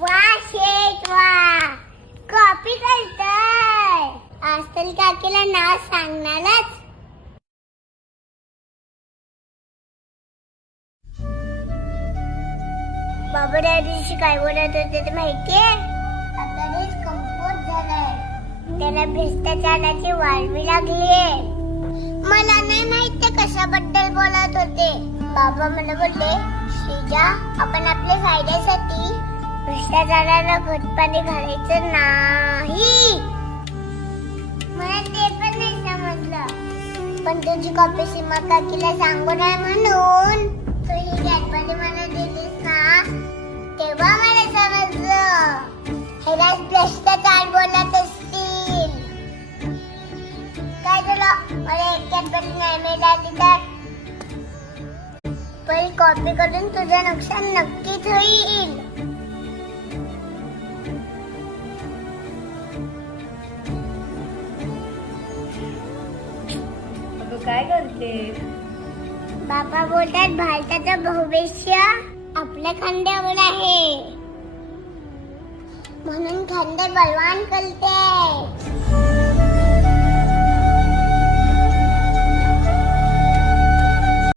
वा शेट वा, कॉपी करताय. आजकाल काकीला नाव सांगणारच. बाबा त्या दिवशी काय बोलत होते ते माहितीये? आपल्याला कंपोज झालाय, त्याला भ्रष्टाचाराची वाळवी लागलीये. मला नाही माहित ते कशाबद्दल बोलत होते. बाबा मला बोलले, श्रीजा आपण आपल्या फायद्यासाठी भ्रष्टाचाराला खतपाणी घालायचं नाही. मला ते पण नाही समजलं, पण तुझी कॉपी सीमा काकीला सांगू नये म्हणून तू ही कॅडबरी मला दिलीस ना, तेव्हा मला समजलं ह्यालाच भ्रष्टाचार बोलत असतील. काय झालं, मला एक कॅडबरी नाही मिळाली तर पण कॉपी करून तुझं नुकसान नक्कीच होईल. काय करते? बाबा बोलतात भारताचं भविष्य आपल्या खांद्यावर आहे, म्हणून खांदे बलवान करते.